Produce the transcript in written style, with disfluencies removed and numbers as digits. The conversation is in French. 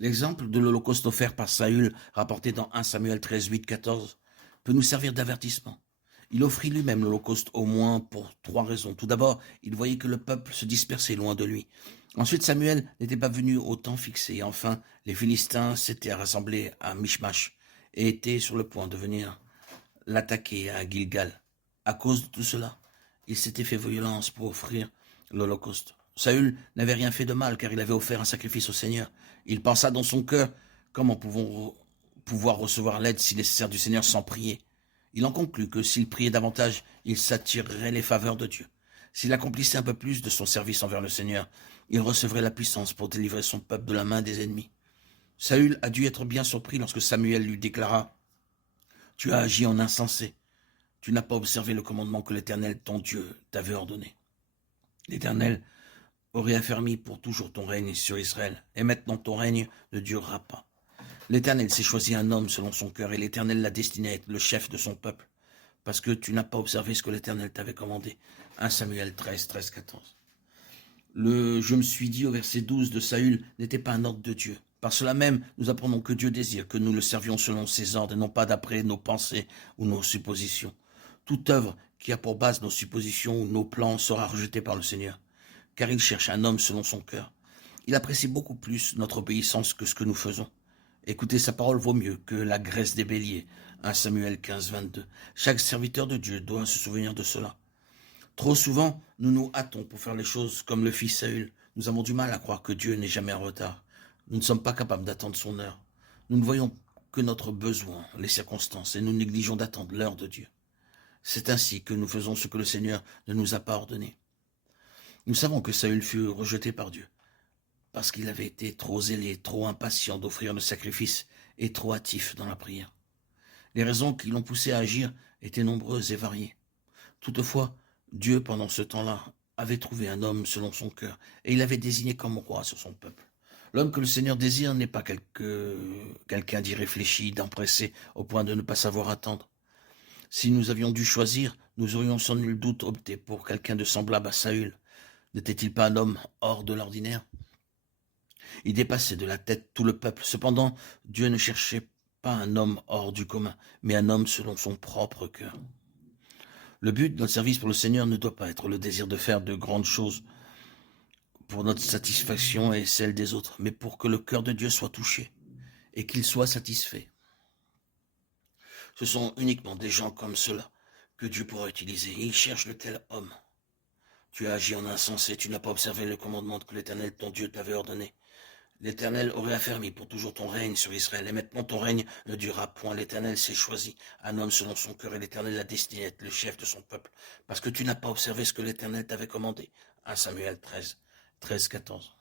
L'exemple de l'Holocauste offert par Saül, rapporté dans 1 Samuel 13, 8, 14, peut nous servir d'avertissement. Il offrit lui-même l'Holocauste au moins pour 3 raisons. Tout d'abord, il voyait que le peuple se dispersait loin de lui. Ensuite, Samuel n'était pas venu au temps fixé. Et enfin, les Philistins s'étaient rassemblés à Michmash et étaient sur le point de venir l'attaquer à Gilgal. À cause de tout cela, il s'était fait violence pour offrir l'Holocauste. Saül n'avait rien fait de mal car il avait offert un sacrifice au Seigneur. Il pensa dans son cœur, comment pouvons pouvoir recevoir l'aide si nécessaire du Seigneur sans prier? Il en conclut que s'il priait davantage, il s'attirerait les faveurs de Dieu. S'il accomplissait un peu plus de son service envers le Seigneur, il recevrait la puissance pour délivrer son peuple de la main des ennemis. Saül a dû être bien surpris lorsque Samuel lui déclara « Tu as agi en insensé. Tu n'as pas observé le commandement que l'Éternel, ton Dieu, t'avait ordonné. L'Éternel aurait affermi pour toujours ton règne sur Israël, et maintenant ton règne ne durera pas. L'Éternel s'est choisi un homme selon son cœur, et l'Éternel l'a destiné à être le chef de son peuple, parce que tu n'as pas observé ce que l'Éternel t'avait commandé. 1 Samuel 13, 13, 14. Le « je me suis dit » au verset 12 de Saül n'était pas un ordre de Dieu. Par cela même, nous apprenons que Dieu désire que nous le servions selon ses ordres, et non pas d'après nos pensées ou nos suppositions. Toute œuvre qui a pour base nos suppositions ou nos plans sera rejetée par le Seigneur, car il cherche un homme selon son cœur. Il apprécie beaucoup plus notre obéissance que ce que nous faisons. Écouter sa parole vaut mieux que la graisse des béliers. 1 Samuel 15, 22. Chaque serviteur de Dieu doit se souvenir de cela. Trop souvent, nous nous hâtons pour faire les choses comme le fit Saül. Nous avons du mal à croire que Dieu n'est jamais en retard. Nous ne sommes pas capables d'attendre son heure. Nous ne voyons que notre besoin, les circonstances, et nous négligeons d'attendre l'heure de Dieu. C'est ainsi que nous faisons ce que le Seigneur ne nous a pas ordonné. Nous savons que Saül fut rejeté par Dieu, parce qu'il avait été trop zélé, trop impatient d'offrir le sacrifice et trop hâtif dans la prière. Les raisons qui l'ont poussé à agir étaient nombreuses et variées. Toutefois, Dieu, pendant ce temps-là, avait trouvé un homme selon son cœur, et il l'avait désigné comme roi sur son peuple. L'homme que le Seigneur désire n'est pas quelqu'un d'irréfléchi, d'empressé, au point de ne pas savoir attendre. Si nous avions dû choisir, nous aurions sans nul doute opté pour quelqu'un de semblable à Saül. N'était-il pas un homme hors de l'ordinaire? Il dépassait de la tête tout le peuple. Cependant, Dieu ne cherchait pas un homme hors du commun, mais un homme selon son propre cœur. Le but de notre service pour le Seigneur ne doit pas être le désir de faire de grandes choses pour notre satisfaction et celle des autres, mais pour que le cœur de Dieu soit touché et qu'il soit satisfait. Ce sont uniquement des gens comme cela que Dieu pourra utiliser. Il cherche de tels hommes. Tu as agi en insensé, tu n'as pas observé le commandement que l'Éternel, ton Dieu, t'avait ordonné. L'Éternel aurait affermi pour toujours ton règne sur Israël, et maintenant ton règne ne durera point. L'Éternel s'est choisi un homme selon son cœur, et l'Éternel l'a destiné à être le chef de son peuple, parce que tu n'as pas observé ce que l'Éternel t'avait commandé. 1 Samuel 13, 13, 14.